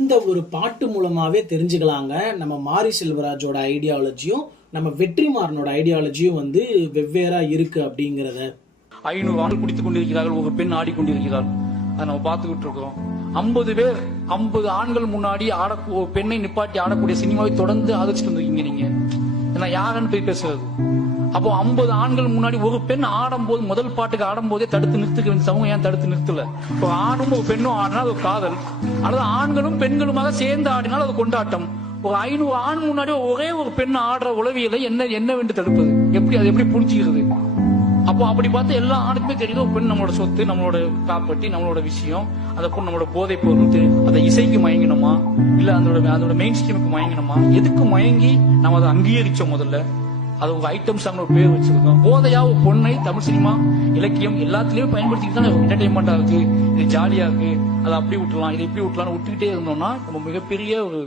இந்த ஒரு பாட்டு மூலமாவே தெரிஞ்சுக்கலாங்க நம்ம மாரி செல்வராஜோட ஐடியாலஜியும் நம்ம வெற்றிமாறனோட ஐடியாலஜியும் வந்து வெவ்வேறா இருக்கு அப்படிங்கறத. 500 ஆண்கள் குடித்துக் கொண்டிருக்கிறார்கள், ஒரு பெண் ஆடிக்கொண்டிருக்கிறார். அதை நம்ம பார்த்துக்கிட்டு இருக்கோம். 50 பேர் 50 ஆண்கள் முன்னாடி ஒரு பெண்ணை நிப்பாட்டி ஆடக்கூடிய சினிமாவை தொடர்ந்து ஆதரிச்சுட்டு வந்திருக்கீங்க நீங்க. ஏன்னா யாருன்னு போய் பேசுறது. அப்போ 50 ஆண்கள் முன்னாடி ஒரு பெண் ஆடும் போது, முதல் பாட்டுக்கு ஆடும் போதே தடுத்து நிறுத்துக்க வேண்டிய சமூகம் ஏன் தடுத்து நிறுத்தல? இப்போ ஆணும் ஒரு பெண்ணும் ஆடினா அது காதல், அல்லது ஆண்களும் பெண்களுமாக சேர்ந்து ஆடினால் அது கொண்டாட்டம். ஒரு 500 ஆண் முன்னாடி ஒரே ஒரு பெண் ஆடுற உளவியலை என்னவென்று தடுப்பது? அது எப்படி புரிஞ்சுக்கிறது? அப்போ அப்படி பார்த்து எல்லா ஆணுக்குமே தெரியுது ஒரு பெண் நம்மளோட சொத்து, நம்மளோட ப்ராப்பர்ட்டி, நம்மளோட விஷயம். அதை பொண்ணு நம்மளோட போதை பொருள். அதை இசைக்கு மயங்கணுமா, இல்ல அதோட மெயின் ஸ்ட்ரீமுக்கு மயங்கணுமா? எதுக்கு மயங்கி நம்ம அதை அங்கீகரிச்சோம்? முதல்ல அது ஒரு ஐட்டம் சாங் ஒரு பேர் வச்சிருக்கோம். போதையா ஒரு பொண்ணை தமிழ் சினிமா இலக்கியம் எல்லாத்துலயும் பயன்படுத்திட்டு தான் என்டர்டைன்மெண்டா இருக்கு, இது ஜாலியா இருக்கு, அதை அப்படி விட்டுலாம், இதை இப்படி விட்டுலாம்னு விட்டுக்கிட்டே இருந்தோம்னா நம்ம மிகப்பெரிய ஒரு